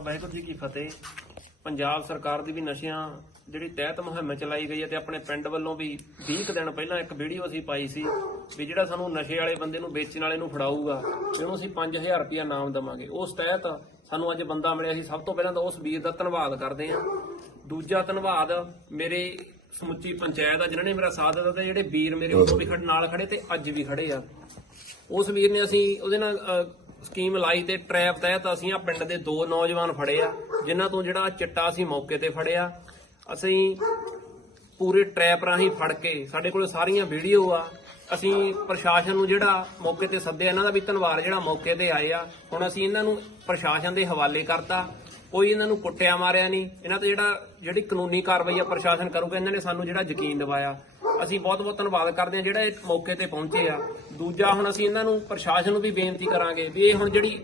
ਵਾਹਿਗੁਰੂ ਜੀ ਕੀ ਫਤਿਹ। ਪੰਜਾਬ ਸਰਕਾਰ ਦੀ ਵੀ ਨਸ਼ਿਆਂ ਜਿਹੜੀ ਤਹਿਤ ਮੁਹਿੰਮ ਚਲਾਈ ਗਈ ਹੈ ਤੇ ਆਪਣੇ ਪਿੰਡ ਵੱਲੋਂ ਵੀ 20 ਕੁ ਦਿਨ ਪਹਿਲਾਂ ਇੱਕ ਵੀਡੀਓ ਅਸੀਂ ਪਾਈ ਸੀ ਵੀ ਜਿਹੜਾ ਸਾਨੂੰ ਨਸ਼ੇ ਵਾਲੇ ਬੰਦੇ ਨੂੰ ਵੇਚਣ ਵਾਲੇ ਨੂੰ ਫੜਾਊਗਾ, ਤੇ ਉਹਨੂੰ ਅਸੀਂ 5000 ਰੁਪਇਆ ਨਾਮ ਦੇਵਾਂਗੇ। ਉਸ ਤਹਿਤ ਸਾਨੂੰ ਅੱਜ ਬੰਦਾ ਮਿਲਿਆ ਸੀ। ਸਭ ਤੋਂ ਪਹਿਲਾਂ ਤਾਂ ਉਸ ਵੀਰ ਦਾ ਧੰਨਵਾਦ ਕਰਦੇ ਹਾਂ। ਦੂਜਾ ਧੰਨਵਾਦ ਮੇਰੇ ਸਮੁੱਚੀ ਪੰਚਾਇਤ ਆ, ਜਿਨ੍ਹਾਂ ਨੇ ਮੇਰਾ ਸਾਥ ਦਿੱਤਾ ਤੇ ਜਿਹੜੇ ਵੀਰ ਮੇਰੇ ਉਦੋਂ ਵੀ ਖੜ, ਨਾਲ ਖੜੇ ਤੇ ਅੱਜ ਵੀ ਖੜੇ ਆ। ਉਸ ਵੀਰ ਨੇ ਅਸੀਂ ਉਹਦੇ ਨਾਲ ਸਕੀਮ ਲਾਈ ਤੇ ਟ੍ਰੈਪ ਤਹਿਤ ਅਸੀਂ ਆ ਪਿੰਡ ਦੇ ਦੋ ਨੌਜਵਾਨ ਫੜੇ ਆ, ਜਿਨ੍ਹਾਂ ਤੋਂ ਜਿਹੜਾ ਚਿੱਟਾ ਅਸੀਂ ਮੌਕੇ ਤੇ ਫੜਿਆ ਅਸੀਂ ਪੂਰੇ ਟ੍ਰੈਪ ਰਾਹੀਂ ਫੜ ਕੇ ਸਾਡੇ ਕੋਲ ਸਾਰੀਆਂ ਵੀਡੀਓ ਆ। ਅਸੀਂ ਪ੍ਰਸ਼ਾਸਨ ਨੂੰ ਜਿਹੜਾ ਮੌਕੇ ਤੇ ਸੱਦਿਆ, ਇਹਨਾਂ ਦਾ ਵੀ ਧੰਨਵਾਦ ਜਿਹੜਾ ਮੌਕੇ ਤੇ ਆਏ ਆ। ਹੁਣ ਅਸੀਂ ਇਹਨਾਂ ਨੂੰ ਪ੍ਰਸ਼ਾਸਨ ਦੇ ਹਵਾਲੇ ਕਰਤਾ। ਕੋਈ ਇਹਨਾਂ ਨੂੰ ਕੁੱਟਿਆ, ਮਾਰਿਆ ਨਹੀਂ। ਇਹਨਾਂ ਤੇ ਜਿਹੜਾ ਜਿਹੜੀ ਕਾਨੂੰਨੀ ਕਾਰਵਾਈ ਆ ਪ੍ਰਸ਼ਾਸਨ ਕਰੂਗਾ, ਇਹਨਾਂ ਨੇ ਸਾਨੂੰ ਜਿਹੜਾ ਯਕੀਨ ਦਿਵਾਇਆ। ਅਸੀਂ ਬਹੁਤ ਬਹੁਤ ਧੰਨਵਾਦ ਕਰਦੇ ਹਾਂ ਜਿਹੜਾ ਇਹ ਮੌਕੇ ਤੇ ਪਹੁੰਚੇ ਆ। ਦੂਜਾ ਹੁਣ ਅਸੀਂ ਇਹਨਾਂ ਨੂੰ ਪ੍ਰਸ਼ਾਸਨ ਨੂੰ ਵੀ ਬੇਨਤੀ ਕਰਾਂਗੇ ਵੀ ਇਹ ਹੁਣ ਜਿਹੜੀ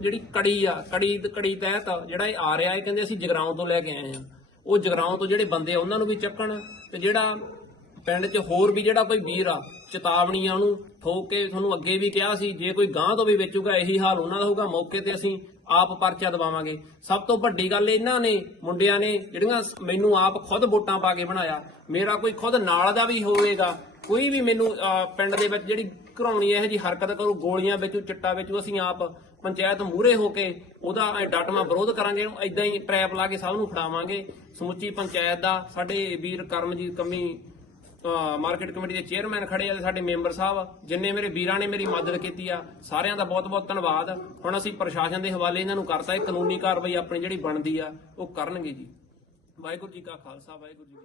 ਜਿਹੜੀ ਕੜੀ ਆ, ਕੜੀ ਕੜੀ ਤਹਿਤ ਜਿਹੜਾ ਇਹ ਆ ਰਿਹਾ, ਇਹ ਕਹਿੰਦੇ ਅਸੀਂ ਜਗਰਾਉਂ ਤੋਂ ਲੈ ਕੇ ਆਏ ਆ ਉਹ ਜਗਰਾਉਂ ਤੋਂ ਜਿਹੜੇ ਬੰਦੇ ਆ, ਉਹਨਾਂ ਨੂੰ ਵੀ ਚੱਕਣ ਤੇ ਜਿਹੜਾ ਪਿੰਡ 'ਚ ਹੋਰ ਵੀ ਜਿਹੜਾ ਕੋਈ ਵੀਰ ਆ ਚੇਤਾਵਨੀ ਆ ਉਹਨੂੰ ਠੋਕ ਕੇ ਤੁਹਾਨੂੰ ਅੱਗੇ ਵੀ ਕਿਹਾ ਸੀ, ਜੇ ਕੋਈ ਗਾਂ ਤੋਂ ਵੀ ਵੇਚੂਗਾ, ਇਹੀ ਹਾਲ ਉਹਨਾਂ ਦਾ ਹੋਊਗਾ। ਮੌਕੇ ਤੇ ਅਸੀਂ ਆਪ ਪਰਚਾ ਦਵਾਵਾਂਗੇ। ਸਭ ਤੋਂ ਵੱਡੀ ਗੱਲ ਇਹਨਾਂ ਨੇ ਮੁੰਡਿਆਂ ਨੇ ਜਿਹੜੀਆਂ ਮੈਨੂੰ ਆਪ ਖੁਦ ਵੋਟਾਂ ਪਾ ਕੇ ਬਣਾਇਆ। ਮੇਰਾ ਕੋਈ ਖੁਦ ਨਾਲ ਦਾ ਵੀ ਹੋਵੇਗਾ। ਕੋਈ ਵੀ ਮੈਨੂੰ ਅਹ, ਪਿੰਡ ਦੇ ਵਿੱਚ ਜਿਹੜੀ ਘਰਾਉਣੀ ਇਹੋ ਜੀ ਹਰਕਤ ਕਰੂ ਗੋਲੀਆਂ ਵਿੱਚੋਂ ਚਿੱਟਾ ਵਿੱਚੋਂ ਅਸੀਂ ਆਪ ਪੰਚਾਇਤ ਮੂਹਰੇ ਹੋ ਕੇ ਉਹਦਾ ਐਂ ਵਿਰੋਧ ਕਰਾਂਗੇ ਇਦਾਂ ਹੀ ਟਰੈਪ ਲਾ ਕੇ ਸਭ ਨੂੰ ਫੜਾਵਾਂਗੇ। ਸਮੁੱਚੀ ਪੰਚਾਇਤ ਦਾ ਸਾਡੇ ਵੀਰ ਕਰਮਜੀਤ ਕੰਮੀ ਮਾਰਕੀਟ ਕਮੇਟੀ ਦੇ ਚੇਅਰਮੈਨ ਖੜੇ ਆ ਤੇ ਸਾਡੇ ਮੈਂਬਰ ਸਾਹਿਬ ਜਿੰਨੇ ਮੇਰੇ ਵੀਰਾਂ ਨੇ ਮੇਰੀ ਮਦਦ ਕੀਤੀ ਆ, ਸਾਰਿਆਂ ਦਾ ਬਹੁਤ-ਬਹੁਤ ਧੰਨਵਾਦ। ਹੁਣ ਅਸੀਂ ਪ੍ਰਸ਼ਾਸਨ ਦੇ ਹਵਾਲੇ ਇਹਨਾਂ ਨੂੰ ਕਰਤਾ, ਇਹ ਕਾਨੂੰਨੀ ਕਾਰਵਾਈ ਆਪਣੀ ਜਿਹੜੀ ਬਣਦੀ ਆ, ਉਹ ਕਰਨਗੇ ਜੀ। ਵਾਹਿਗੁਰੂ ਜੀ ਕਾ ਖਾਲਸਾ, ਵਾਹਿਗੁਰੂ ਜੀ